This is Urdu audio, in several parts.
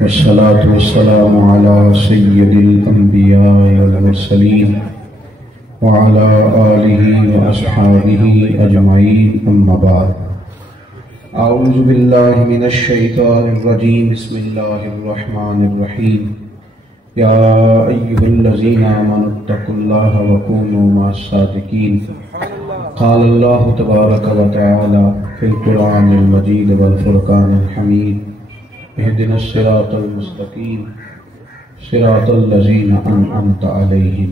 والصلاة والسلام على سيد الأنبياء والمرسلين وعلى آله وأصحابه أجمعين أما بعد أعوذ بالله من الشيطان الرجيم بسم الله الرحمن الرحيم يا أيها الذين آمنوا اتقوا الله وكونوا مع الصادقين قال الله تبارك وتعالى في القرآن المجيد والفرقان الحميد اهدنا الصراط المستقيم صراط الذين أنعمت عليهم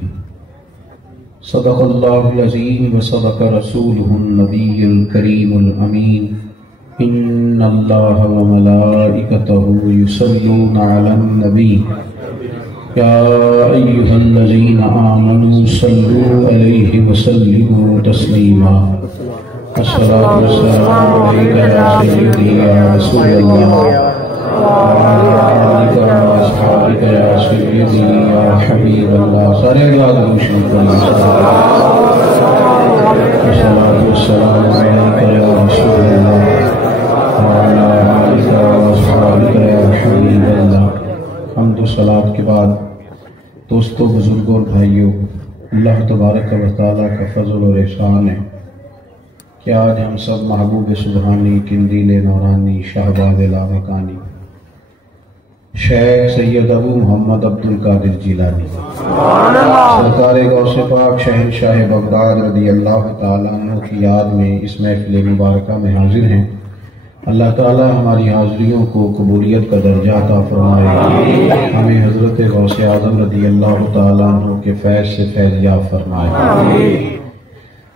صدق الله العظيم وصدق رسوله النبي الكريم الأمين إن الله وملائكته يصلون على النبي يا أيها الذين آمنوا صلوا عليه وسلموا تسليما الصلاة والسلام عليك يا سيدي يا رسول الله وعلى آلك وأصحابك يا سيدي يا حبيب الله سارے اولاد مشرک الصلاة والسلام عليك يا رسول الله وعلى آلك وأصحابك يا حبيب الله حمد و صلاة کے بعد دوستوں، بزرگوں اور بھائیوں، اللہ تبارک و تعالیٰ کا فضل اور احسان ہے کہ آج ہم سب محبوب سبحانی، قندیل نورانی، شہباز لامکانی، شیخ سید ابو محمد عبد القادر جیلانی، سرکار غوث پاک شہنشاہ بغداد رضی اللہ تعالیٰ عنہ کی یاد میں اس محفل مبارکہ میں حاضر ہیں۔ اللہ تعالیٰ ہماری حاضریوں کو قبولیت کا درجہ عطا فرمائے، ہمیں حضرت غوث اعظم رضی اللہ تعالیٰ عنہ کے فیض سے فیض یاب فرمائے۔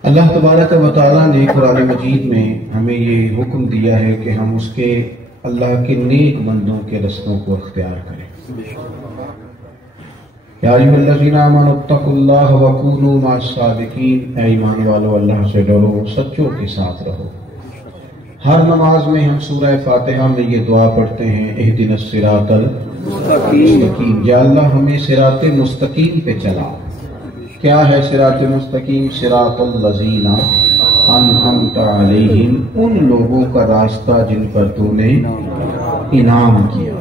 اللہ تبارک و تعالیٰ نے قرآن مجید میں ہمیں یہ حکم دیا ہے کہ ہم اس کے اللہ کے نیک بندوں کے رستوں کو اختیار کریں۔ یا ایھا الذین آمنوا اتقوا اللہ وکونوا مع الصادقین، اے ایمان والو اللہ سے ڈرو، سچوں کے ساتھ رہو۔ ہر نماز میں ہم سورہ فاتحہ میں یہ دعا پڑھتے ہیں، اہدنا الصراط المستقیم، یا اللہ ہمیں صراط مستقیم پہ چلا۔ کیا ہے صراط مستقیم؟ صراط الذین انعمت علیہم، ان لوگوں کا راستہ جن پر تو نے انعام کیا۔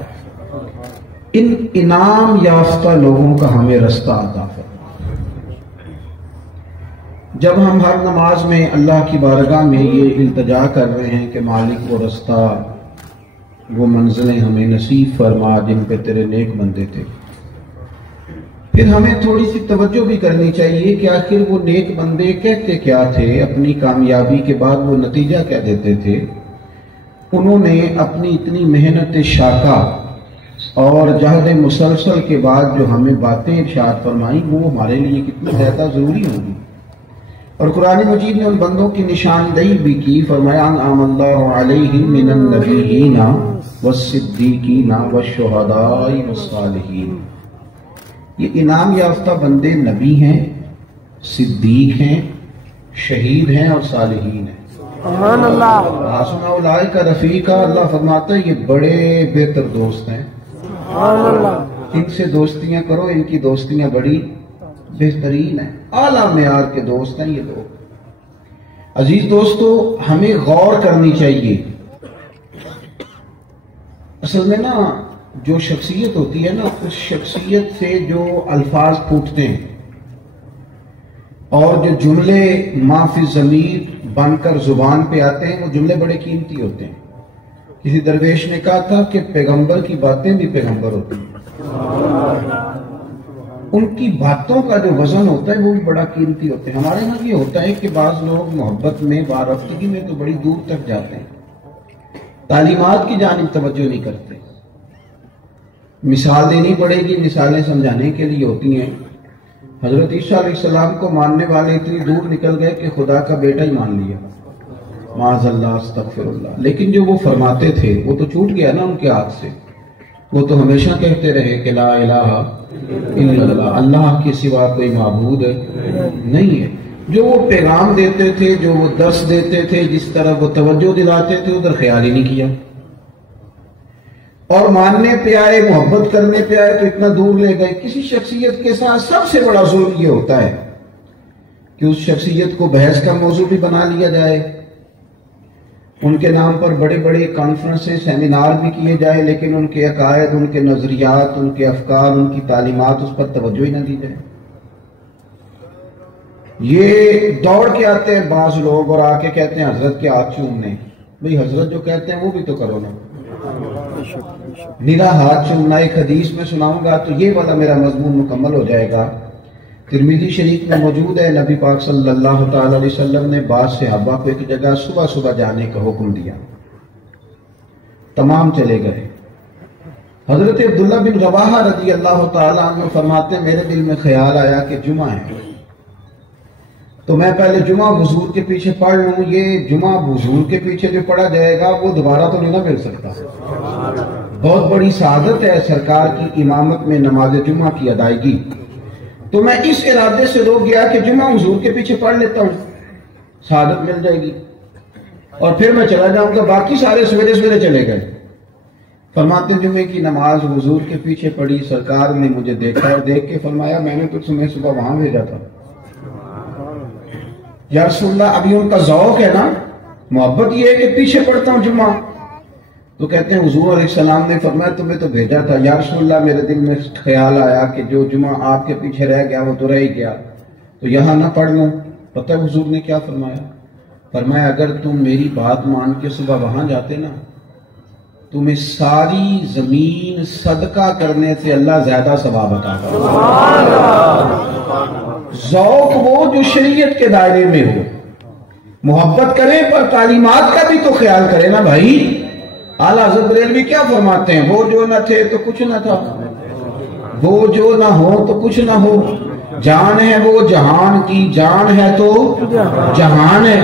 ان انعام یافتہ لوگوں کا ہمیں رستہ عطا فرما۔ جب ہم ہر نماز میں اللہ کی بارگاہ میں یہ التجا کر رہے ہیں کہ مالک وہ رستہ، وہ منزلیں ہمیں نصیب فرما جن پہ تیرے نیک بندے تھے، پھر ہمیں تھوڑی سی توجہ بھی کرنی چاہیے کہ آخر وہ نیک بندے کہتے کیا تھے، اپنی کامیابی کے بعد وہ نتیجہ کیا دیتے تھے۔ انہوں نے اپنی اتنی محنت شاقہ اور جہد مسلسل کے بعد جو ہمیں باتیں ارشاد فرمائیں، وہ ہمارے لیے کتنی زیادہ ضروری ہوگی۔ اور قرآن مجید نے ان بندوں کی نشاندہی بھی کی، فرمایا انعم اللہ علیہم من النبیین والصدیقین والشہداء والصالحین۔ یہ انعام یافتہ بندے نبی ہیں، صدیق ہیں، شہید ہیں اور صالحین ہیں۔ سبحان اللہ۔ حسن اولئک رفیقا، اللہ فرماتا ہے یہ بڑے بہتر دوست ہیں۔ سبحان اللہ۔ ان سے دوستیاں کرو، ان کی دوستیاں بڑی بہترین ہیں، اعلیٰ معیار کے دوست ہیں یہ لوگ۔ عزیز دوستو، ہمیں غور کرنی چاہیے۔ اصل میں نا جو شخصیت ہوتی ہے نا، اس شخصیت سے جو الفاظ پھوٹتے ہیں اور جو جملے ما فی الضمیر بن کر زبان پہ آتے ہیں، وہ جملے بڑے قیمتی ہوتے ہیں۔ کسی درویش نے کہا تھا کہ پیغمبر کی باتیں بھی پیغمبر ہوتی ہیں، ان کی باتوں کا جو وزن ہوتا ہے وہ بھی بڑا قیمتی ہوتا ہے۔ ہمارے یہاں یہ ہوتا ہے کہ بعض لوگ محبت میں، بارفتگی میں تو بڑی دور تک جاتے ہیں، تعلیمات کی جانب توجہ نہیں کرتے۔ مثال دینی پڑے گی، مثالیں سمجھانے کے لیے ہوتی ہیں۔ حضرت عیسیٰ علیہ السلام کو ماننے والے اتنی دور نکل گئے کہ خدا کا بیٹا ہی مان لیا، معاذ اللہ استغفر اللہ۔ لیکن جو وہ فرماتے تھے وہ تو چھوٹ گیا نا ان کے ہاتھ سے۔ وہ تو ہمیشہ کہتے رہے کہ لا الہ الا اللہ، اللہ کے سوا کوئی معبود نہیں ہے۔ جو وہ پیغام دیتے تھے، جو وہ درس دیتے تھے، جس طرح وہ توجہ دلاتے تھے، ادھر خیال ہی نہیں کیا۔ اور ماننے پہ آئے، محبت کرنے پہ آئے تو اتنا دور لے گئے۔ کسی شخصیت کے ساتھ سب سے بڑا ظلم یہ ہوتا ہے کہ اس شخصیت کو بحث کا موضوع بھی بنا لیا جائے، ان کے نام پر بڑے بڑے کانفرنسز سیمینار بھی کیے جائیں، لیکن ان کے عقائد، ان کے نظریات، ان کے افکار، ان کی تعلیمات، اس پر توجہ ہی نہ دی جائے۔ یہ دوڑ کے آتے ہیں بعض لوگ اور آ کے کہتے ہیں حضرت کے ہاتھ چومنے۔ بھئی حضرت جو کہتے ہیں وہ بھی تو کرو نا، میرا ہاتھ چومنا ایک حدیث میں سناؤں گا تو یہ والا میرا مضمون مکمل ہو جائے گا۔ ترمذی شریف میں موجود ہے، نبی پاک صلی اللہ تعالی علیہ وسلم نے بعض صحابہ کو ایک جگہ صبح صبح جانے کا حکم دیا، تمام چلے گئے۔ حضرت عبداللہ بن رواحہ رضی اللہ تعالی عنہ فرماتے ہیں میرے دل میں خیال آیا کہ جمعہ ہے تو میں پہلے جمعہ حضور کے پیچھے پڑھ لوں۔ یہ جمعہ حضور کے پیچھے جو پڑھا جائے گا وہ دوبارہ تو نہیں نہ مل سکتا، بہت بڑی سعادت ہے سرکار کی امامت میں نماز جمعہ کی ادائیگی۔ تو میں اس ارادے سے روک گیا کہ جمعہ حضور کے پیچھے پڑھ لیتا ہوں، سعادت مل جائے گی اور پھر میں چلا جاؤں گا۔ باقی سارے سویرے سویرے چلے گئے۔ فرماتے جمعے کی نماز حضور کے پیچھے پڑھی، سرکار نے مجھے دیکھا اور دیکھ کے فرمایا میں نے تو تمہیں صبح وہاں بھیجا تھا۔ یا رسول اللہ، ابھی ان کا ذوق ہے نا، محبت یہ ہے کہ پیچھے پڑھتا ہوں جمعہ۔ تو کہتے ہیں حضور علیہ السلام نے فرمایا تمہیں تو بھیجا تھا۔ یا رسول اللہ، میرے دل میں خیال آیا کہ جو جمعہ آپ کے پیچھے رہ گیا وہ تو رہ ہی گیا، تو یہاں نہ پڑھ لوں۔ پتہ ہے حضور نے کیا فرمایا؟ فرمایا اگر تم میری بات مان کے صبح وہاں جاتے نا، تمہیں ساری زمین صدقہ کرنے سے اللہ زیادہ ثواب عطا کرے۔ ذوق وہ جو شریعت کے دائرے میں ہو، محبت کریں پر تعلیمات کا بھی تو خیال کریں نا بھائی۔ اعلیٰ حضرت بریلوی کیا فرماتے ہیں؟ وہ جو نہ تھے تو کچھ نہ تھا، وہ جو نہ ہو تو کچھ نہ ہو، جان ہے وہ جہان کی، جان ہے تو جہان ہے۔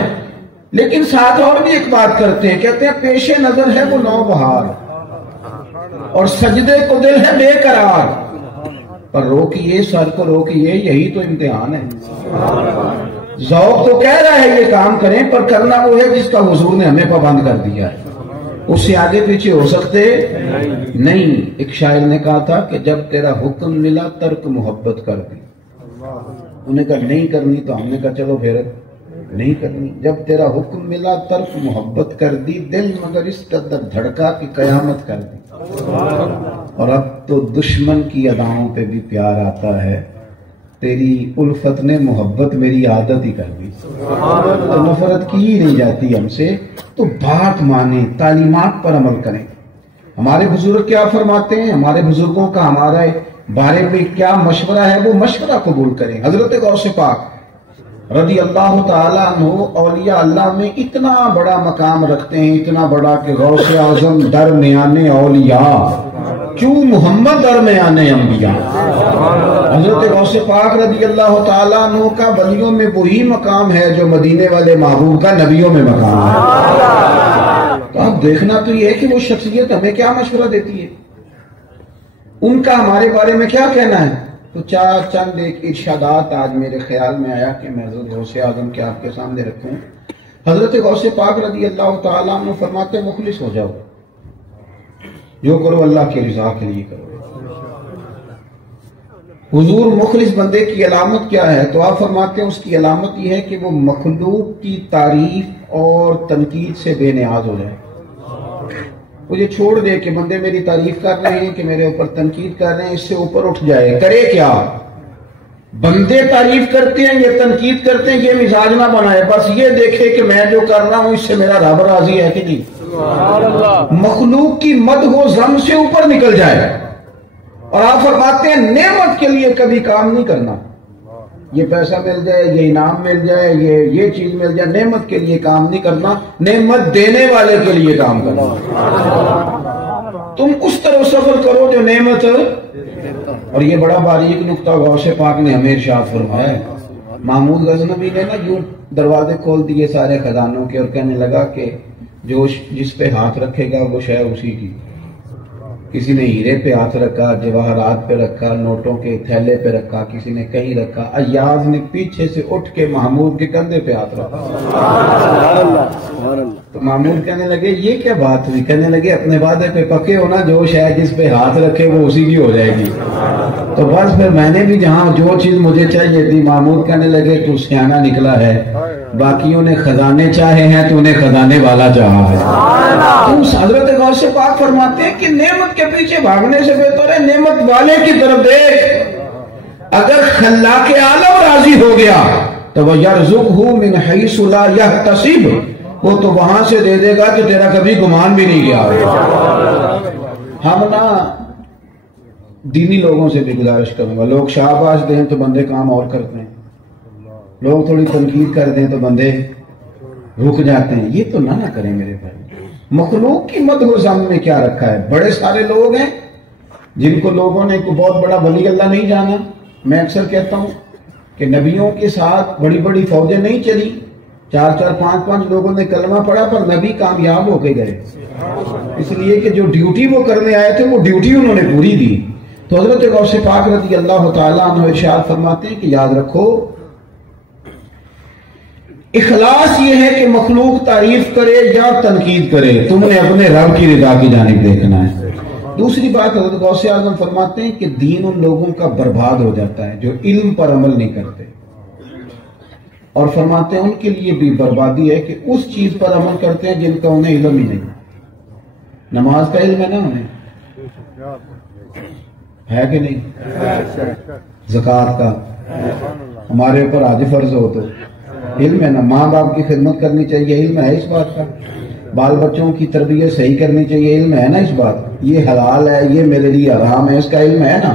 لیکن ساتھ اور بھی ایک بات کرتے ہیں، کہتے ہیں پیش نظر ہے وہ نو بہار اور سجدے کو دل ہے بے قرار، پر روکیے سر کو روکیے، یہی تو امتحان ہے۔ ذوق تو کہہ رہا ہے یہ کام کریں، پر کرنا وہ ہے جس کا حضور نے ہمیں پابند کر دیا ہے، اس سے آگے پیچھے ہو سکتے نہیں۔ ایک شاعر نے کہا تھا کہ جب تیرا حکم ملا ترک محبت کر دی، انہیں کہا نہیں کرنی، تو ہم نے کہا چلو پھر نہیں کرنی۔ جب تیرا حکم ملا ترک محبت کر دی، دل مگر اس قدر دھڑکا کہ قیامت کر دی، اور اب تو دشمن کی اداؤں پہ بھی پیار آتا ہے، تیری الفت نے محبت میری عادت ہی کر دی، تو نفرت کی ہی نہیں جاتی ہم سے۔ تو بات مانیں، تعلیمات پر عمل کریں۔ ہمارے بزرگ کیا فرماتے ہیں، ہمارے بزرگوں کا ہمارے بارے میں کیا مشورہ ہے، وہ مشورہ قبول کریں۔ حضرت غوث پاک رضی اللہ تعالیٰ عنہ اولیاء اللہ میں اتنا بڑا مقام رکھتے ہیں، اتنا بڑا کہ غوث اعظم درمیان اولیاء، کیوں محمد درمیان انبیاء۔ حضرت غوث پاک رضی اللہ تعالیٰ عنہ کا ولیوں میں وہی مقام ہے جو مدینے والے محبوب کا نبیوں میں مقام ہے۔ تو اب دیکھنا تو یہ ہے کہ وہ شخصیت ہمیں کیا مشورہ دیتی ہے، ان کا ہمارے بارے میں کیا کہنا ہے۔ تو چند ایک ارشادات آج میرے خیال میں آیا کہ میں حضرت غوث اعظم کے آپ کے سامنے رکھوں۔ حضرت غوث پاک رضی اللہ تعالیٰ عنہ فرماتے مخلص ہو جاؤ، جو کرو اللہ کی رضا کے لیے کرو۔ حضور مخلص بندے کی علامت کیا ہے؟ تو آپ فرماتے ہیں اس کی علامت یہ ہے کہ وہ مخلوق کی تعریف اور تنقید سے بے نیاز ہو جائے، وہ یہ چھوڑ دے کہ بندے میری تعریف کر رہے ہیں کہ میرے اوپر تنقید کر رہے ہیں، اس سے اوپر اٹھ جائے۔ کرے کیا؟ بندے تعریف کرتے ہیں یہ تنقید کرتے ہیں، یہ مزاج نہ بنائے، بس یہ دیکھے کہ میں جو کر رہا ہوں اس سے میرا رب راضی ہے کہ نہیں۔ مخلوق کی مدح و ذم سے اوپر نکل جائے۔ اور آپ فرماتے ہیں نعمت کے لیے کبھی کام نہیں کرنا، یہ پیسہ مل جائے، یہ انعام مل جائے، یہ چیز مل جائے، نعمت کے لیے کام نہیں کرنا، نعمت دینے والے کے لیے کام کرنا۔ تم اس طرح سفر کرو جو نعمت، اور یہ بڑا باریک نقطہ غوث پاک نے ہمیں ارشاد فرمایا ہے۔ محمود غزنوی نے نا یوں دروازے کھول دیے سارے خزانوں کے اور کہنے لگا کہ جو جس پہ ہاتھ رکھے گا وہ شے اسی کی۔ کسی نے ہیرے پہ ہاتھ رکھا، جواہرات پہ رکھا، نوٹوں کے تھیلے پہ رکھا، کسی نے کہیں رکھا، ایاز نے پیچھے سے اٹھ کے محمود کے کندھے پہ ہاتھ رکھا۔ تو محمود کہنے لگے یہ کیا بات ہوئی؟ کہنے لگے اپنے وعدے پہ پکے ہونا، جو شاید جس پہ ہاتھ رکھے وہ اسی کی ہو جائے گی۔ تو بس پھر میں نے بھی جہاں جو چیز مجھے چاہیے تھی، محمود کہنے لگے تو سیانہ نکلا ہے، باقیوں نے خزانے چاہے ہیں تو انہیں خزانے والا چاہا ہے۔ تو حضرت غوث پاک فرماتے ہیں کہ نعمت کے پیچھے بھاگنے سے بہتر ہے نعمت والے کی طرف دیکھ۔ اگر خلاق عالم راضی ہو گیا تو وہ یرزقہ من حیث لا یحتسب، وہ تو وہاں سے دے دے گا کہ تیرا کبھی گمان بھی نہیں گیا۔ ہم نا دینی لوگوں سے بھی گزارش کروں گا، لوگ شاباش دیں تو بندے کام اور کرتے ہیں، لوگ تھوڑی تنقید کر دیں تو بندے رک جاتے ہیں، یہ تو نہ کریں میرے بھائی۔ مخلوق کی مدح و ذم میں کیا رکھا ہے؟ بڑے سارے لوگ ہیں جن کو لوگوں نے کوئی بہت بڑا ولی اللہ نہیں جانا۔ میں اکثر کہتا ہوں کہ نبیوں کے ساتھ بڑی بڑی فوجیں نہیں چلی، 4-4 5-5 لوگوں نے کلمہ پڑھا پر نبی کامیاب ہو کے گئے، اس لیے کہ جو ڈیوٹی وہ کرنے آئے تھے وہ ڈیوٹی انہوں نے پوری دی۔ تو حضرت غوث پاک رضی اللہ تعالیٰ عنہ ارشاد فرماتے ہیں کہ یاد رکھو اخلاص یہ ہے کہ مخلوق تعریف کرے یا تنقید کرے، تم نے اپنے رب کی رضا کی جانب دیکھنا ہے۔ دوسری بات حضرت غوث اعظم فرماتے ہیں کہ دین ان لوگوں کا برباد ہو جاتا ہے جو علم پر عمل نہیں کرتے، اور فرماتے ہیں ان کے لیے بھی بربادی ہے کہ اس چیز پر عمل کرتے ہیں جن کا انہیں علم ہی نہیں۔ نماز کا علم ہے نا انہیں، ہے کہ نہیں؟ زکوٰۃ کا ہمارے اوپر حج فرض ہو تو علم ہے نا، ماں باپ کی خدمت کرنی چاہیے، علم ہے اس بات کا، بال بچوں کی تربیت صحیح کرنی چاہیے، علم ہے نا اس بات، یہ حلال ہے یہ میرے لیے حرام ہے، اس کا علم ہے نا۔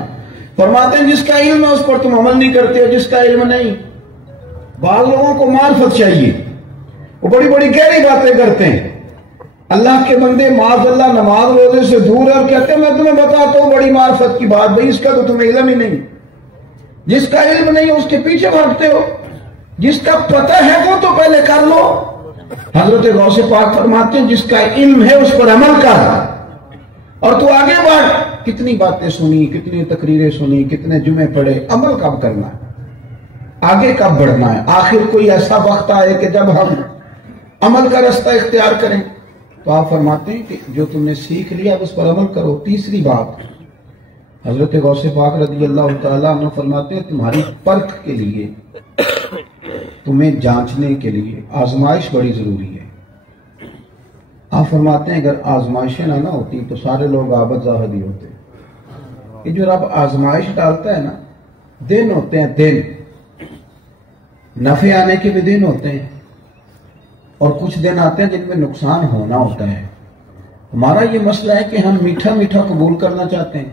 فرماتے ہیں جس کا علم ہے اس پر تم عمل نہیں کرتے، جس کا علم نہیں۔ بعض لوگوں کو معرفت چاہیے، وہ بڑی بڑی گہری باتیں کرتے ہیں، اللہ کے بندے معاذ اللہ نماز روزے سے دور ہے اور کہتے ہیں میں تمہیں بتاتا ہوں بڑی معرفت کی بات، بھائی اس کا تو تمہیں علم ہی نہیں، جس کا علم نہیں اس کے پیچھے بھاگتے ہو، جس کا پتہ ہے وہ تو پہلے کر لو۔ حضرت غوث پاک فرماتے ہیں جس کا علم ہے اس پر عمل کر اور تو آگے بڑھ۔ کتنی باتیں سنی، کتنی تقریریں سنی، کتنے جمعے پڑھے، عمل کب کرنا ہے، آگے کب بڑھنا ہے؟ آخر کوئی ایسا وقت آئے کہ جب ہم عمل کا رستہ اختیار کریں۔ تو آپ فرماتے ہیں کہ جو تم نے سیکھ لیا اس پر عمل کرو۔ تیسری بات حضرت غوث پاک رضی اللہ تعالیٰ عنہ فرماتے ہیں تمہاری پرکھ کے لیے، تمہیں جانچنے کے لیے آزمائش بڑی ضروری ہے۔ آپ فرماتے ہیں اگر آزمائشیں نہ ہوتی تو سارے لوگ عابد زاہد ہی ہوتے۔ یہ جو رب آزمائش ڈالتا ہے نا، دن ہوتے ہیں، دن نفع آنے کے بھی دن ہوتے ہیں اور کچھ دن آتے ہیں جن میں نقصان ہونا ہوتا ہے۔ ہمارا یہ مسئلہ ہے کہ ہم میٹھا میٹھا قبول کرنا چاہتے ہیں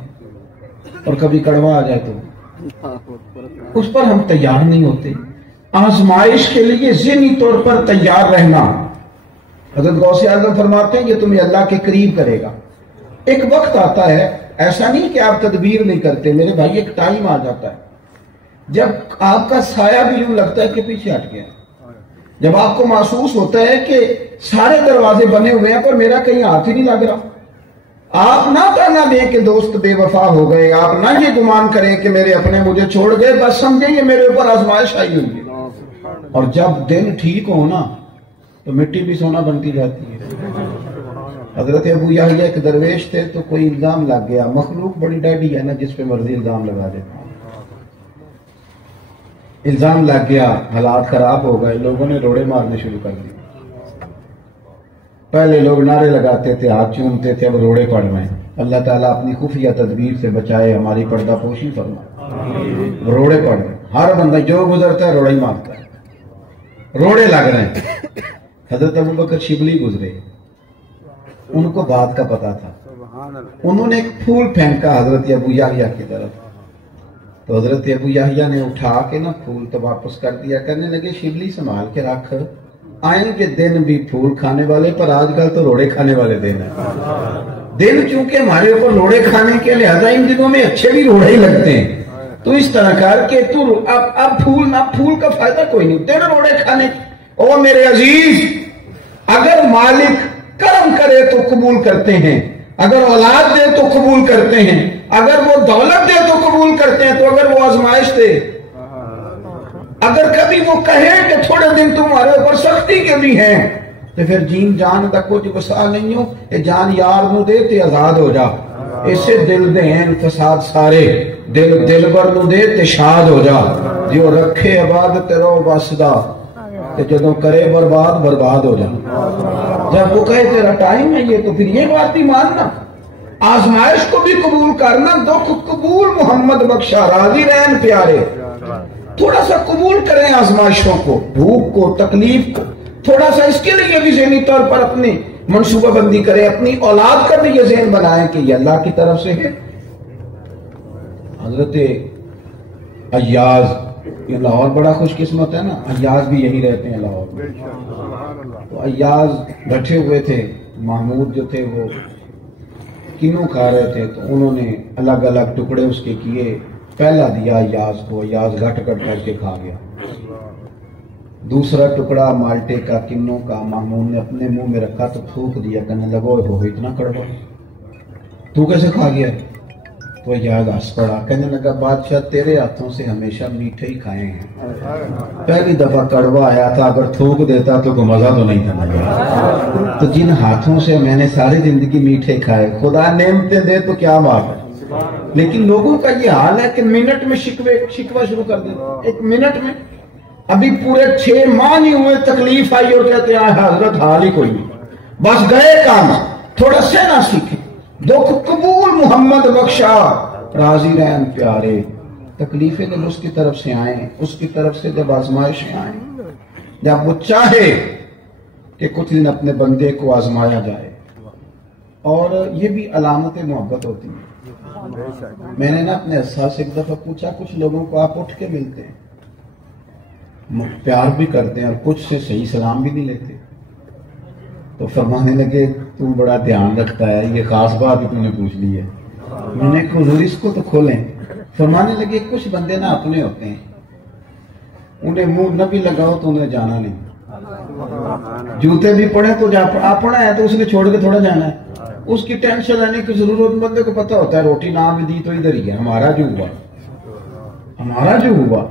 اور کبھی کڑوا آ جائے تو اس پر ہم تیار نہیں ہوتے۔ آزمائش کے لیے ذہنی طور پر تیار رہنا۔ حضرت غوث اعظم فرماتے ہیں یہ تمہیں اللہ کے قریب کرے گا۔ ایک وقت آتا ہے، ایسا نہیں کہ آپ تدبیر نہیں کرتے میرے بھائی، ایک ٹائم آ جاتا ہے جب آپ کا سایہ بھی یوں لگتا ہے کہ پیچھے ہٹ گیا، جب آپ کو محسوس ہوتا ہے کہ سارے دروازے بنے ہوئے ہیں پر میرا کہیں ہاتھ ہی نہیں لگ رہا۔ آپ نہ کرنا دیں کہ دوست بے وفا ہو گئے، آپ نہ یہ گمان کریں کہ میرے اپنے مجھے چھوڑ گئے، بس سمجھیں یہ میرے اوپر آزمائش آئی ہوئی ہے۔ اور جب دن ٹھیک ہو نا تو مٹی بھی سونا بنتی جاتی ہے۔ حضرت ابو یحییٰ ایک درویش تھے تو کوئی الزام لگ گیا، مخلوق بڑی ڈیڈی ہے نا جس پہ مرضی الزام لگا دے، الزام لگ گیا، حالات خراب ہو گئے، لوگوں نے روڑے مارنے شروع کر دی۔ پہلے لوگ نعرے لگاتے تھے، ہاتھ چومتے تھے، اب روڑے پڑ رہے ہیں۔ اللہ تعالیٰ اپنی خفیہ تدبیر سے بچائے، ہماری پردہ پوشی فرمائے۔ روڑے پڑ رہے ہیں، ہر بندہ جو گزرتا ہے روڑے ہی مارتا ہے، روڑے لگ رہے ہیں۔ حضرت ابو بکر شبلی گزرے، ان کو بات کا پتا تھا، انہوں نے ایک پھول پھینکا حضرت ابو یحییٰ کی طرف، تو حضرت ابو یحییٰ نے اٹھا کے نا پھول تو واپس کر دیا، کہنے لگے شبلی سنبھال کے رکھ، آئیں گے دن بھی پھول کھانے والے، پر آج کل تو روڑے کھانے والے دن ہیں۔ دن چونکہ ہمارے اوپر روڑے کھانے کے لہذا ان دنوں میں اچھے بھی روڑے ہی لگتے ہیں، تو اس طرح کر کے تو اب پھول کا فائدہ کوئی نہیں، دن روڑے کھانے۔ او میرے عزیز، اگر مالک کرم کرے تو قبول کرتے ہیں، اگر اولاد دے تو قبول کرتے ہیں، اگر وہ دولت دے تو قبول کرتے ہیں، تو اگر وہ آزمائش دے، اگر کبھی وہ کہے کہ تھوڑے دن تمہارے اوپر سختی کے بھی ہیں، تو پھر جین جان دا کچھ وسا نہیں ہو، اے جان یار نو دے تے آزاد ہو جا، اسے دل دے ہیں فساد سارے، دل بر نو دے تے شاد ہو جا، جو رکھے عبادت رو بسدا، کہ جدو کرے برباد برباد ہو جائے. جب وہ کہے تیرا ٹائم ہے یہ تو پھر یہ بات بھی ماننا. آزمائش کو بھی قبول کرنا. دکھ قبول محمد بخشا راضی رہن پیارے. تھوڑا سا قبول کریں آزمائشوں کو, بھوک کو, تکلیف کو. تھوڑا سا اس کے لیے بھی ذہنی طور پر اپنی منصوبہ بندی کریں. اپنی اولاد کا بھی یہ ذہن بنائیں کہ یہ اللہ کی طرف سے ہے. حضرت ایاز, یہ لاہور بڑا خوش قسمت ہے نا, ایاز بھی یہی رہتے ہیں لاہور میں. تو ایاز بیٹھے ہوئے تھے, محمود جو تھے وہ کنوں کھا رہے تھے, تو انہوں نے الگ الگ ٹکڑے اس کے کیے. پہلا دیا ایاز کو, ایاز گھٹ گھٹ کر کے کھا گیا. دوسرا ٹکڑا مالٹے کا, کنوں کا, محمود نے اپنے منہ میں رکھا تو تھوک دیا. کہنے لگو ہو اتنا کڑوا, تو کیسے کھا گیا؟ تو ایاز ہنس پڑا. کہنے لگا بادشاہ تیرے ہاتھوں سے ہمیشہ میٹھے ہی کھائے ہیں, پہلی دفعہ کڑوا آیا تھا, اگر تھوک دیتا تو کوئی مزہ تو نہیں تھا. تو جن ہاتھوں سے میں نے ساری زندگی میٹھے کھائے, خدا نعمتیں دے تو کیا بات ہے. لیکن لوگوں کا یہ حال ہے کہ منٹ میں شکوہ شروع کر دیں. ایک منٹ میں, ابھی پورے 6 ماہ نہیں ہوئے تکلیف آئی اور کہتے ہیں حضرت حال ہی کوئی نہیں, بس گئے کام. تھوڑا سہنا سیکھیں. دکھ قبول محمد بخشا راضی رہن پیارے. تکلیفیں جب اس کی طرف سے آئیں, اس کی طرف سے جب آزمائشیں آئیں, جب وہ چاہے کہ کچھ دن اپنے بندے کو آزمایا جائے. اور یہ بھی علامت محبت ہوتی ہے. میں نے نا اپنے احساس سے ایک دفعہ پوچھا, کچھ لوگوں کو آپ اٹھ کے ملتے ہیں, پیار بھی کرتے ہیں, اور کچھ سے صحیح سلام بھی نہیں لیتے. تو فرمانے لگے تو بڑا دھیان رکھتا ہے, یہ خاص بات ہی تو نے پوچھ لی ہے. میں نے حضور اس کو تو کھولیں. فرمانے لگے کچھ بندے نا اپنے ہوتے ہیں, انہیں منہ نہ بھی لگاؤ تو انہیں جانا نہیں. جوتے بھی پڑے تو اپنا ہے تو اس نے چھوڑ کے تھوڑا جانا ہے. اس کی ٹینشن لینے کی ضرورت. بندے کو پتا ہوتا ہے روٹی نہ بھی دی تو ادھر ہی ہے, ہمارا جو ہوا.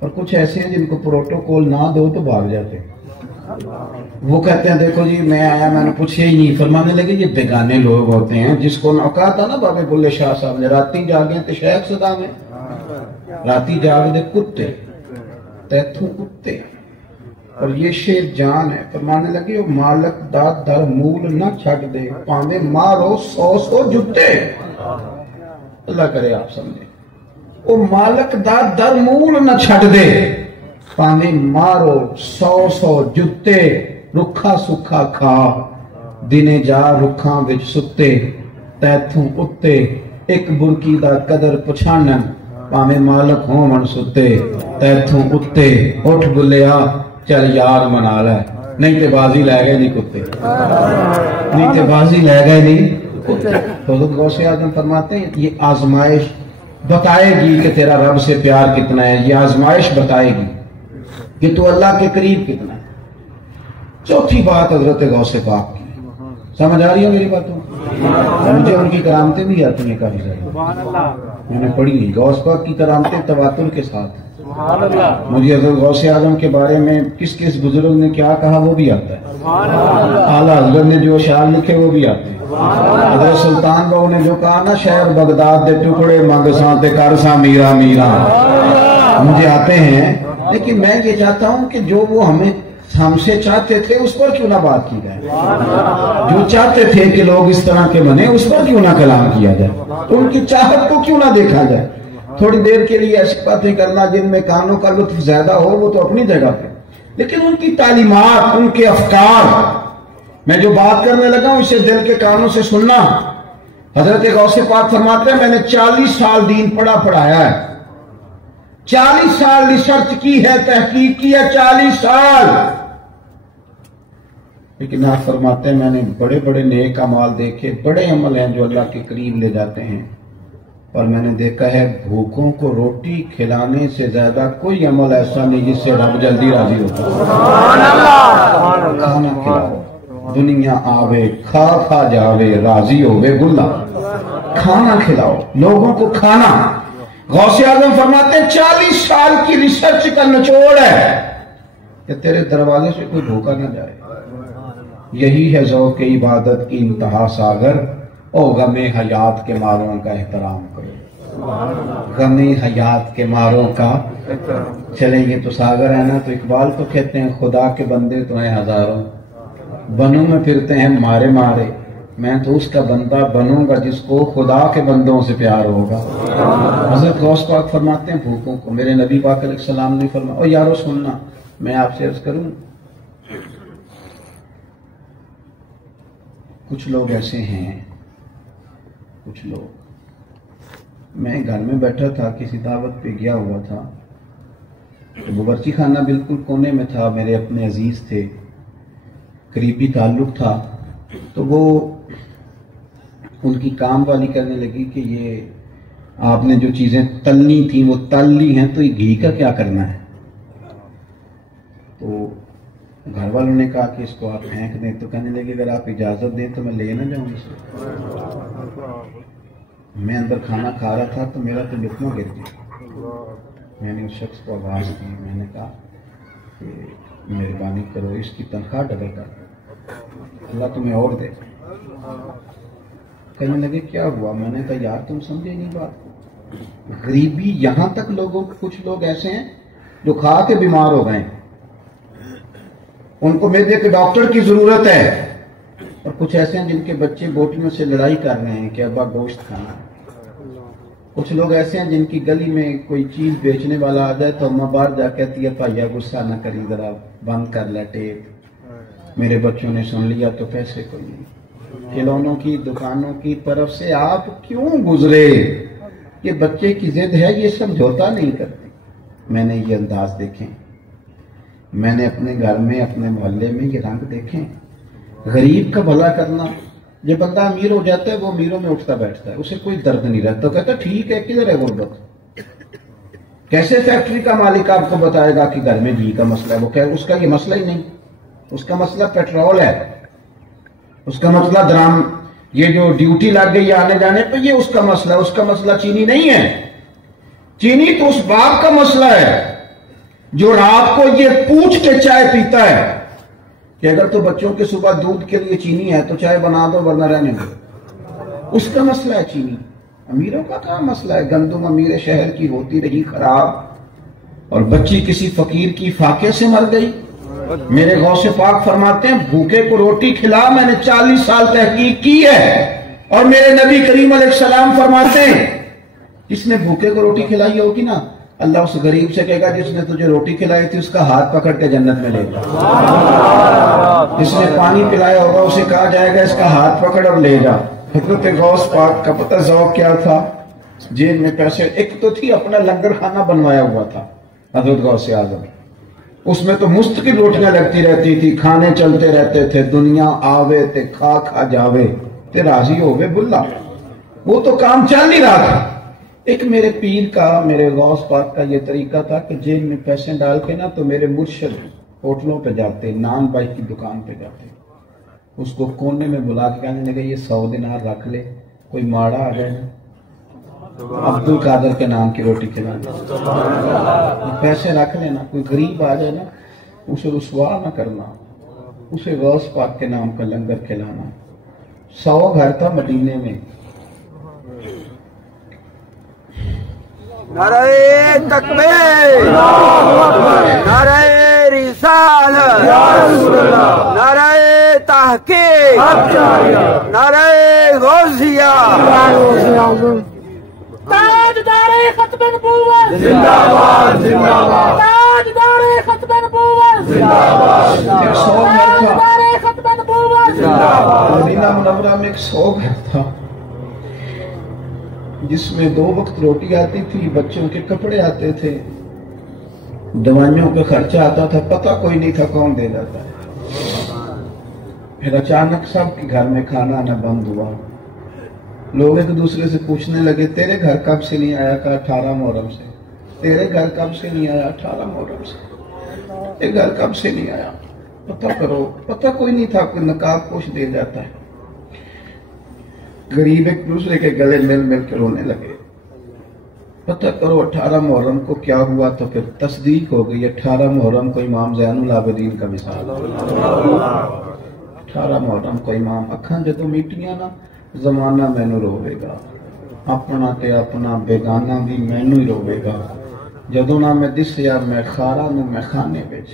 اور کچھ ایسے ہیں جن کو پروٹوکول نہ دو تو بھاگ جاتے ہیں. وہ کہتے ہیں دیکھو جی میں آیا, میں نے پوچھا ہی نہیں. فرمانے لگے یہ بیگانے لوگ ہوتے ہیں جس کو کہا تھا نا بابے بلے شاہ صاحب نے, راتی جاگے تے شیخ صدا میں, راتی جاگ دے کتے تیتھوں کتے. اور یہ شیر جان ہے. فرمانے لگے وہ مالک دا در مول نہ چھٹ دے, پاندے مارو 100 جتے. اللہ کرے آپ سمجھے. وہ مالک دا در مول نہ چھٹ دے, پاندے مارو 100 جتے. رکھا سکھا کھا دنے جا رکھاں وچ ستے, تیتھوں اتے ایک برکی دا قدر پچھانن, پاویں مالک ہون ستے تیتھوں اتے. اٹھ بلیا چل یار منا لے, نہیں تے بازی لے گئے نہیں کتے, نہیں تے بازی لے گئے نہیں کتے. حضرت غوث اعظم فرماتے ہیں یہ آزمائش بتائے گی کہ تیرا رب سے پیار کتنا ہے. یہ آزمائش بتائے گی کہ تو اللہ کے قریب کتنا ہے. چوتھی بات حضرت غوث پاک کی, سمجھ آ رہی ہے میری باتوں؟ مجھے ان کی کرامتیں بھی آتی ہیں کافی ساری, میں نے پڑھی نہیں. غوث پاک کی کرامتیں تواتر کے ساتھ. مجھے حضرت غوث اعظم کے بارے میں کس کس بزرگ نے کیا کہا وہ بھی آتا ہے. اعلیٰ حضرت نے جو اشعار لکھے وہ بھی آتے ہیں. حضرت سلطان بہو نے جو کہا نا, شہر بغداد دے ٹکڑے منگساں تے کرساں میرا میرا, مجھے آتے ہیں. لیکن میں یہ چاہتا ہوں کہ جو وہ ہم سے چاہتے تھے اس پر کیوں نہ بات کی جائے. جو چاہتے تھے کہ لوگ اس طرح کے بنے اس پر کیوں نہ کلام کیا جائے. ان کی چاہت کو کیوں نہ دیکھا جائے. تھوڑی دیر کے لیے ایسی باتیں کرنا جن میں کانوں کا لطف زیادہ ہو وہ تو اپنی جگہ پہ, لیکن ان کی تعلیمات, ان کے افکار, میں جو بات کرنے لگا ہوں اسے دل کے کانوں سے سننا. حضرت غوث پاک فرماتے ہیں میں نے 40 سال دین پڑھایا ہے, 40 سال ریسرچ کی ہے, تحقیق کی ہے, 40 سال. لیکن آپ فرماتے ہیں میں نے بڑے بڑے نیک اعمال دیکھے, بڑے عمل ہیں جو اللہ کے قریب لے جاتے ہیں, اور میں نے دیکھا ہے بھوکوں کو روٹی کھلانے سے زیادہ کوئی عمل ایسا نہیں جس سے رب جلدی راضی ہوتا ہے. کھانا کھلاؤ, دنیا آوے کھا کھا جاوے راضی ہوئے گلا. کھانا کھلاؤ لوگوں کو, کھانا. غوث اعظم فرماتے ہیں 40 سال کی ریسرچ کا نچوڑ ہے کہ تیرے دروازے سے کوئی بھوکا نہ جائے. یہی ہے ذوق عبادت کی انتہا ساگر, او غم حیات کے ماروں کا احترام کرو، غم حیات کے ماروں کا چلیں یہ تو ساگر ہے نا، تو اقبال تو کہتے ہیں خدا کے بندے تو ہیں ہزاروں، بنوں میں پھرتے ہیں مارے مارے، میں تو اس کا بندہ بنوں گا جس کو خدا کے بندوں سے پیار ہوگا۔ حضرت غوث پاک فرماتے ہیں بھوکوں کو، میرے نبی پاک علیہ السلام نے فرمایا، اور یارو سننا، میں آپ سے عرض کروں، کچھ لوگ ایسے ہیں، کچھ لوگ، میں گھر میں بیٹھا تھا، کسی دعوت پہ گیا ہوا تھا، تو باورچی خانہ بالکل کونے میں تھا، میرے اپنے عزیز تھے، قریبی تعلق تھا، تو وہ ان کی کام والی کرنے لگی کہ یہ آپ نے جو چیزیں تلنی تھیں وہ تل لی ہیں، تو یہ گھی کا کیا کرنا ہے؟ تو گھر والوں نے کہا کہ اس کو آپ پھینک دیں، تو کہنے لگے اگر آپ اجازت دیں تو میں لے نہ جاؤں اسے۔ میں اندر کھانا کھا رہا تھا تو میرا تو لقمہ گر گیا، میں نے اس شخص کو آواز دی، میں نے کہا کہ مہربانی کرو اس کی تنخواہ ڈبل کر دو، اللہ تمہیں اور دے۔ کہنے لگے کیا ہوا؟ میں نے کہا یار تم سمجھے نہیں بات کو، غریبی یہاں تک لوگوں، کچھ لوگ ایسے ہیں جو کھا کے بیمار ہو گئے، ان کو میرے کے ڈاکٹر کی ضرورت ہے، اور کچھ ایسے ہیں جن کے بچے بوٹیوں سے لڑائی کر رہے ہیں کہ ابا گوشت کھانا، کچھ لوگ ایسے ہیں جن کی گلی میں کوئی چیز بیچنے والا آ جائے تو اماں باہر جا کہتی ہے بھائیا غصہ نہ کری، ذرا بند کر لے ٹیپ، میرے بچوں نے سن لیا تو پیسے کوئی نہیں۔ کھلونوں کی دکانوں کی طرف سے آپ کیوں گزرے؟ یہ بچے کی ضد ہے، یہ سمجھوتا نہیں کرتے۔ میں نے یہ انداز دیکھیں، میں نے اپنے گھر میں، اپنے محلے میں یہ رنگ دیکھیں، غریب کا بھلا کرنا۔ یہ بندہ امیر ہو جاتا ہے، وہ امیروں میں اٹھتا بیٹھتا ہے، اسے کوئی درد نہیں رہتا، تو کہتا ٹھیک ہے کدھر ہے غربت؟ کیسے فیکٹری کا مالک آپ کو بتائے گا کہ گھر میں گھی کا مسئلہ ہے؟ وہ کہ اس کا یہ مسئلہ ہی نہیں، اس کا مسئلہ پیٹرول ہے، اس کا مسئلہ درام، یہ جو ڈیوٹی لگ گئی آنے جانے پہ، یہ اس کا مسئلہ ہے، اس کا مسئلہ چینی نہیں ہے۔ چینی تو اس باپ کا مسئلہ ہے جو رات کو یہ پوچھ کے چائے پیتا ہے کہ اگر تو بچوں کے صبح دودھ کے لیے چینی ہے تو چائے بنا دو ورنہ رہنے دو، اس کا مسئلہ ہے چینی۔ امیروں کا کیا مسئلہ ہے؟ گندم امیر شہر کی ہوتی رہی خراب، اور بچی کسی فقیر کی فاقے سے مر گئی۔ میرے غوث پاک فرماتے ہیں بھوکے کو روٹی کھلا، میں نے 40 سال تحقیق کی ہے، اور میرے نبی کریم علیہ السلام فرماتے ہیں جس نے بھوکے کو روٹی کھلائی ہوگی نا، اللہ اس غریب سے کہے گا جس نے تجھے روٹی کھلائی تھی اس کا ہاتھ پکڑ کے جنت میں لے جا۔ جس نے پانی پلایا ہوگا اسے کہا جائے گا اس کا ہاتھ پکڑ اور لے جا۔ حضرت غوث پاک کا پتہ ذوق کیا تھا؟ جیل میں پیسے، ایک تو تھی اپنا لنگر خانہ بنوایا ہوا تھا حضرت غوث اعظم، اس میں تو مستقل روٹیاں لگتی رہتی تھی، کھانے چلتے رہتے تھے، دنیا آوے تے کھا کھا جاوے تے راضی ہوئے بلا، وہ تو کام چل نہیں رہا تھا۔ ایک میرے پیر کا، میرے غوث پاک کا یہ طریقہ تھا کہ جیل میں پیسے ڈال کے نا تو میرے مرشد ہوٹلوں پہ جاتے، نان بائی کی دکان پہ جاتے، اس کو کونے میں بلا کے کہنے لگے یہ 100 دینار رکھ لے، کوئی ماڑا آ جائے نا عبد القادر کے نام کی روٹی کھلانا، پیسے رکھ لینا، کوئی غریب آ جائے نا اسے رسوا نہ کرنا، اسے غوث پاک کے نام کا لنگر کھلانا۔ 100 گھر تھا مدینے میں۔ نعرہ تکبیر، نعرہ رسالت، نعرہ تحقیق، نعرہ غوثیہ، تاجدار ختم نبوت زندہ باد، زندہ باد، تاجدار ختم نبوت زندہ باد، تاجدار ختم نبوت زندہ باد۔ مدینہ منورہ میں ایک 100 گھر تھا جس میں 2 وقت روٹی آتی تھی، بچوں کے کپڑے آتے تھے، دوائیوں کا خرچہ آتا تھا، پتہ کوئی نہیں تھا کون دے جاتا ہے۔ پھر اچانک سب کے گھر میں کھانا آنا بند ہوا، لوگ ایک دوسرے سے پوچھنے لگے تیرے گھر کب سے نہیں آیا؟ کہا 18 محرم سے۔ تیرے گھر کب سے نہیں آیا؟ 18 محرم سے۔ تیرے گھر کب سے نہیں آیا؟ پتہ کرو، پتہ کوئی نہیں تھا، کوئی نقاب پوش دے جاتا ہے۔ غریب ایک دوسرے کے گلے مل مل کے رونے لگے، پتہ کرو 18 محرم کو کیا ہوا؟ تو پھر تصدیق ہو گئی 18 محرم کو امام زین العابدین کا مثال، 18 محرم کو امام اکھاں جدو میٹیاں نا زمانہ مینو روے گا، اپنا تے اپنا بیگانہ بھی مینو ہی روے گا، جدوں نہ میں دسیا میں خارا نو میں خانے وچ،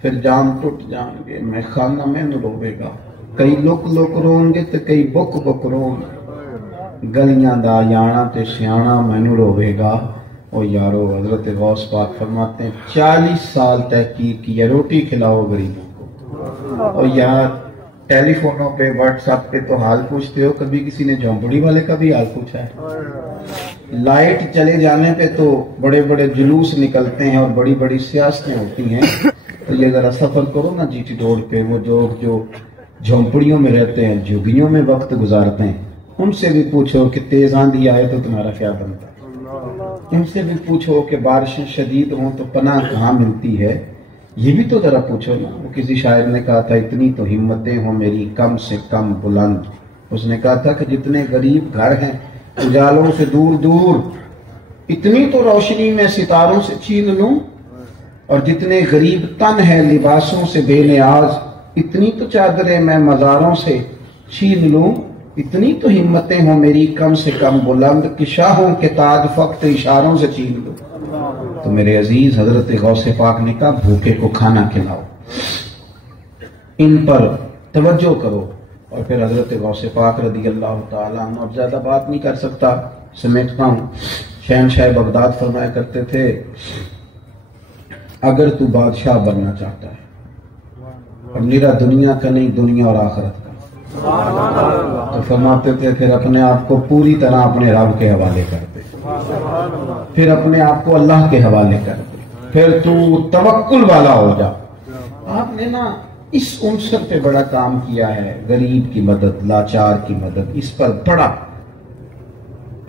پھر جام ٹوٹ جان گے میں خانہ مینو روے گا، کئی لک لک رون گے تے کئی بک بک رون، گلیاں دا یانا تے سیانا مینو روے گا۔ او یارو حضرت غوث پاک فرماتے ہیں 40 سال تحقیق کی ہے، روٹی کھلاؤ غریبوں کو، اور یار ٹیلی فونوں پہ واٹس ایپ پہ تو حال پوچھتے ہو، کبھی کسی نے جھونپڑی والے کا بھی حال پوچھا ہے؟ لائٹ چلے جانے پہ تو بڑے بڑے جلوس نکلتے ہیں اور بڑی بڑی سیاستیں ہوتی ہیں، تو یہ ذرا سفر کرو نا جی ٹی روڈ پہ، وہ جو جھونپڑیوں میں رہتے ہیں، جھگیوں میں وقت گزارتے ہیں، ان سے بھی پوچھو کہ تیز آندھی آئے تو تمہارا کیا بنتا ہے، ان سے بھی پوچھو کہ بارشیں شدید ہوں تو پناہ کہاں ملتی ہے، یہ بھی تو ذرا پوچھو نا۔ وہ کسی شاعر نے کہا تھا اتنی تو ہمتیں ہوں میری کم سے کم بلند، اس نے کہا تھا کہ جتنے غریب گھر ہیں اجالوں سے دور دور، اتنی تو روشنی میں ستاروں سے چھین لوں، اور جتنے غریب تن ہیں لباسوں سے بے نیاز، اتنی تو چادریں میں مزاروں سے چھین لوں، اتنی تو ہمتیں ہوں میری کم سے کم بلند کہ شاہوں کے تاج فقط اشاروں سے چھین لوں۔ تو میرے عزیز حضرت غوث پاک نے کہا بھوکے کو کھانا کھلاؤ، ان پر توجہ کرو۔ اور پھر حضرت غوث پاک رضی اللہ تعالیٰ عنہ، اور زیادہ بات نہیں کر سکتا، سمیٹتا ہوں، شہنشاہ بغداد فرمایا کرتے تھے اگر تو بادشاہ بننا چاہتا ہے اور میرا دنیا کا نہیں دنیا اور آخرت کا، تو فرماتے تھے پھر اپنے آپ کو پوری طرح اپنے رب کے حوالے کر دے، پھر اپنے آپ کو اللہ کے حوالے کر دے، پھر تو توکل والا ہو جا۔ آپ نے نا اس عنصر پہ بڑا کام کیا ہے، غریب کی مدد، لاچار کی مدد، اس پر بڑا۔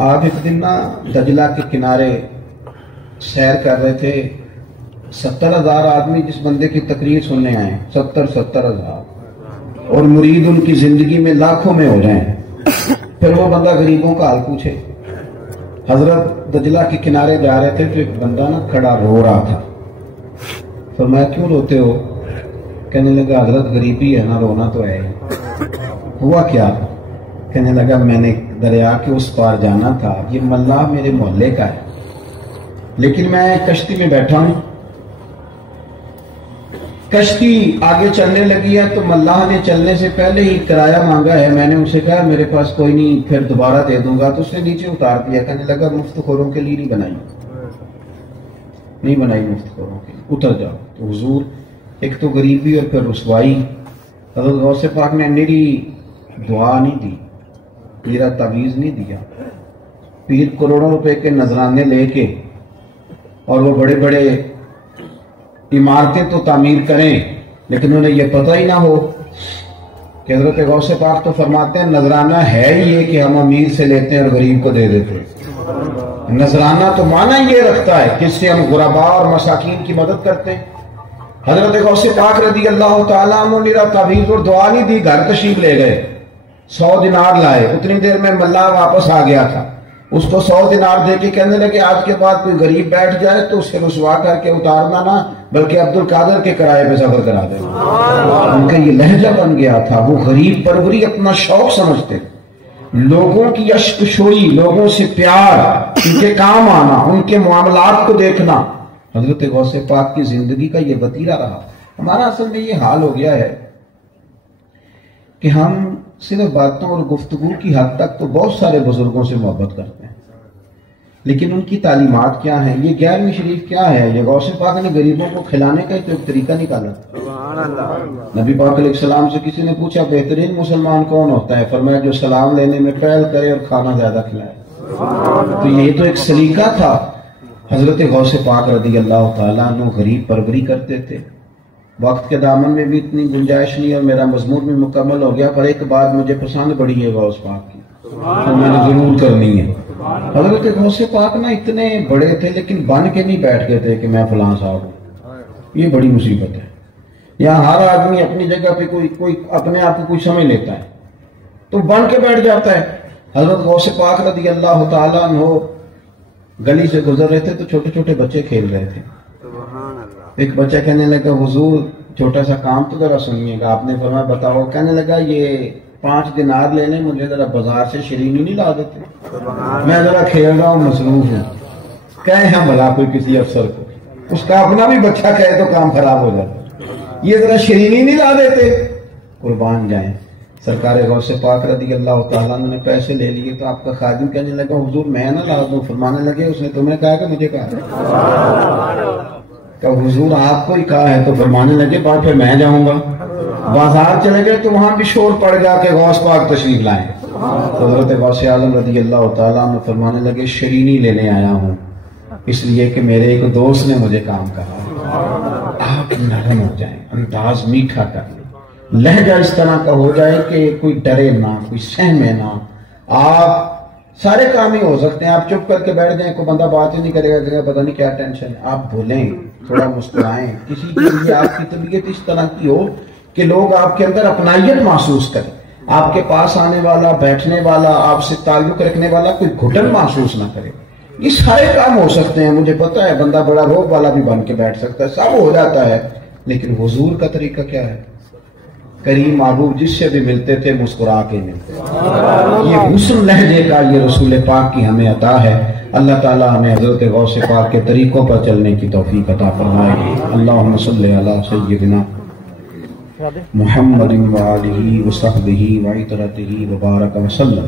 آج ایک دن نا دجلہ کے کنارے سیر کر رہے تھے، 70,000 آدمی جس بندے کی تقریر سننے آئے، 70,000 اور مرید ان کی زندگی میں لاکھوں میں ہو جائیں، پھر وہ بندہ غریبوں کا حال پوچھے۔ حضرت دجلہ کے کنارے جا رہے تھے تو ایک بندہ نا کھڑا رو رہا تھا، فرمایا کیوں روتے ہو؟ کہنے لگا حضرت غریبی ہے نا، رونا تو ہے ہی۔ ہوا کیا؟ کہنے لگا میں نے دریا کے اس پار جانا تھا، یہ ملاح میرے محلے کا ہے، لیکن میں کشتی میں بیٹھا ہوں، کشتی آگے چلنے لگی ہے تو ملاح نے چلنے سے پہلے ہی کرایہ مانگا ہے، میں نے اسے کہا میرے پاس کوئی نہیں، پھر دوبارہ دے دوں گا، تو اس نے نیچے اتار دیا۔ کہنے لگا مفت خوروں کے لیے نہیں بنائی مفت خوروں کے لیے، اتر جاؤ۔ تو حضور ایک تو غریبی اور پھر رسوائی، حضرت غوث پاک نے میری دعا نہیں دی، میرا تعویذ نہیں دیا، پیر کروڑوں روپے کے نذرانے لے کے اور وہ بڑے بڑے عمارتیں تو تعمیر کریں، لیکن انہیں یہ پتہ ہی نہ ہو کہ حضرت غوث پاک تو فرماتے ہیں نذرانہ ہے ہی یہ کہ ہم امیر سے لیتے ہیں اور غریب کو دے دیتے ہیں۔ نذرانہ تو معنی یہ رکھتا ہے کہ اس سے ہم غرباء اور مساکین کی مدد کرتے ہیں۔ حضرت غوث پاک رضی اللہ تعالیٰ عنہ میرا تعویذ اور دعا نہیں دی، گھر تشریف لے گئے، 100 دینار لائے، اتنی دیر میں ملا واپس آ گیا تھا، اس کو 100 دینار دے کے کہنے لگے آج کے بعد کوئی غریب بیٹھ جائے تو اسے رسوا کر کے اتارنا نہ، بلکہ عبد القادر کے کرائے پہ سفر کرا دینا۔ ان کا یہ لہجہ بن گیا تھا، وہ غریب پروری اپنا شوق سمجھتے، لوگوں کی اشک شوئی، لوگوں سے پیار، ان کے کام آنا، ان کے معاملات کو دیکھنا، حضرت غوث پاک کی زندگی کا یہ وتیرہ رہا۔ ہمارا اصل میں یہ حال ہو گیا ہے کہ ہم صرف باتوں اور گفتگو کی حد تک تو بہت سارے بزرگوں سے محبت کرتے ہیں، لیکن ان کی تعلیمات کیا ہیں؟ یہ 11ویں شریف کیا ہے؟ یہ غوث پاک نے غریبوں کو کھلانے کا تو ایک طریقہ نکالا تھا۔ نبی پاک علیہ السلام سے کسی نے پوچھا بہترین مسلمان کون ہوتا ہے؟ فرمایا جو سلام لینے میں پہل کرے اور کھانا زیادہ کھلائے۔ تو یہ تو ایک سلیقہ تھا۔ حضرت غوث پاک رضی اللہ تعالیٰ عنہ غریب پروری کرتے تھے، وقت کے دامن میں بھی اتنی گنجائش نہیں اور میرا مضمون بھی مکمل ہو گیا، پر ایک بات مجھے پسند بڑی ہے غوث پاک کی، تو میں نے ضرور کرنی ہے۔ حضرت غوث پاک نا اتنے بڑے تھے لیکن بن کے نہیں بیٹھ گئے تھے کہ میں فلاں صاحب ہوں، یہ بڑی مصیبت ہے۔ یہاں ہر آدمی اپنی جگہ پہ کوئی اپنے آپ کو کوئی سمجھ لیتا ہے تو بن کے بیٹھ جاتا ہے۔ حضرت غوث پاک رضی اللہ تعالیٰ عنہ گلی سے گزر رہے تھے تو چھوٹے چھوٹے بچے کھیل رہے تھے، ایک بچہ کہنے لگا حضور چھوٹا سا کام تو ذرا سنیے گا۔ آپ نے فرمایا بتاؤ۔ کہنے لگا یہ 5 دینار لینے مجھے ذرا بازار سے شرینی نہیں لا دیتے؟ میں ذرا کھیل رہا ہوں، مصروف ہوں، کہیں ہم بھلا کوئی کسی افسر کو، اس کا اپنا بھی بچہ کہے تو کام خراب ہو جاتا، یہ ذرا شرینی نہیں لا دیتے؟ قربان جائیں، سرکار غوث پاک رضی اللہ تعالیٰ نے پیسے لے لیے تو آپ کا خادم کہنے لگا حضور میں نہ لا دوں، فرمانے لگے اس نے تمہیں کہا کہ مجھے کہا کہ حضور آپ کو ہی کہا ہے، تو فرمانے لگے بعد پھر میں جاؤں گا۔ بازار چلے گئے تو وہاں بھی شور پڑ گیا کہ غوث پاک تشریف لائیں، تو حضرت غوث اعظم رضی اللہ تعالیٰ نے فرمانے لگے شرینی لینے آیا ہوں اس لیے کہ میرے ایک دوست نے مجھے کام کہا۔ آپ نرم ہو جائیں، انداز میٹھا کر لیں، لہجہ اس طرح کا ہو جائے کہ کوئی ڈرے نہ، کوئی سہمے نہ۔ آپ سارے کام ہی ہو سکتے ہیں، آپ چپ کر کے بیٹھ جائیں، کوئی بندہ بات ہی نہیں کرے گا کہ پتہ نہیں کیا ٹینشن ہے، آپ بولیں، تھوڑا مسکرائیں، کسی کے لیے آپ کی طبیعت اس طرح کی ہو کہ لوگ آپ کے اندر اپنائیت محسوس کریں، آپ کے پاس آنے والا، بیٹھنے والا، آپ سے تعلق رکھنے والا کوئی گھٹن محسوس نہ کرے۔ یہ سارے کام ہو سکتے ہیں، مجھے پتا ہے بندہ بڑا روب والا بھی بن کے بیٹھ سکتا ہے، سب ہو جاتا ہے، لیکن حضور کا طریقہ کیا ہے؟ کریم محبوب جس سے بھی ملتے تھے مسکرا کے ملتے تھے۔ یہ حسن لہجے کا یہ رسول پاک کی ہمیں عطا ہے۔ اللہ تعالی ہمیں حضرت غوث پاک کے طریقوں پر چلنے کی توفیق عطا فرمائے۔ اللہم صلی علی سیدنا محمد وآلہ وصحبہ وعطرتہ وبارک وسلم۔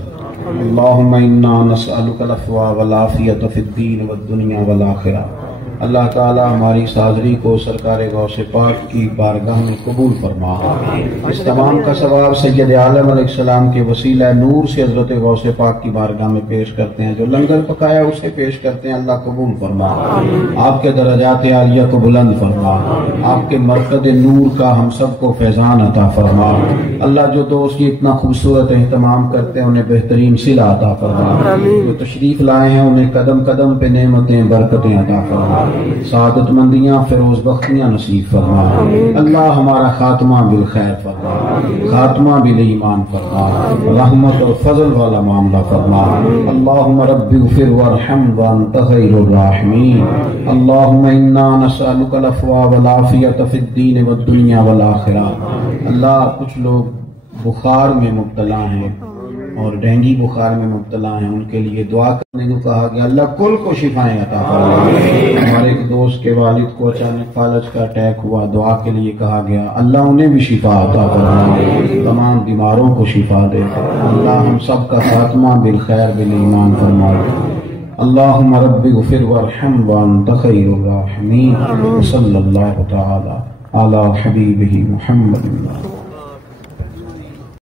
اللہم انا نسألک العفو والعافیۃ فی الدین والدنیا والآخرہ۔ اللہ تعالی ہماری اس حاضری کو سرکار غوث پاک کی بارگاہ میں قبول فرما۔ اس تمام کا ثواب سید عالم علیہ السلام کے وسیلہ نور سے حضرت غوث پاک کی بارگاہ میں پیش کرتے ہیں، جو لنگر پکایا اسے پیش کرتے ہیں، اللہ قبول فرما۔ آپ کے درجات عالیہ کو بلند فرما، آپ کے مرکز نور کا ہم سب کو فیضان عطا فرما۔ اللہ جو دوست یہ اتنا خوبصورت اہتمام کرتے ہیں انہیں بہترین صلہ عطا فرما، جو تشریف لائے ہیں انہیں قدم قدم پہ نعمتیں برکتیں عطا فرما، سعادت مندیاں فیروز بختیاں نصیب فرما۔ اللہ ہمارا خاتمہ بالخیر فرما، خاتمہ بالایمان فرما، رحمت اور فضل والا معاملہ فرما۔ اللہم رب اغفر وارحم وانت خیر الراحمین۔ اللہم انا نسألک العفو والعافیۃ فی الدین والدنیا والآخرہ۔ اللہ کچھ لوگ بخار میں مبتلا ہیں اور ڈینگی بخار میں مبتلا ہیں، ان کے لیے دعا کرنے کو کہا گیا، اللہ کل کو شفائیں عطا فرمائے۔ ہمارے ایک دوست کے والد کو اچانک فالج کا اٹیک ہوا، دعا کے لیے کہا گیا، اللہ انہیں بھی شفا عطا فرمائے، تمام بیماروں کو شفا دے۔ اللہ ہم سب کا خاتمہ بالخیر بالایمان فرمائے۔ اللہم رب اغفر وارحم وانت خیر الراحمین۔ صلی اللہ تعالی علی حبیبہ محمد۔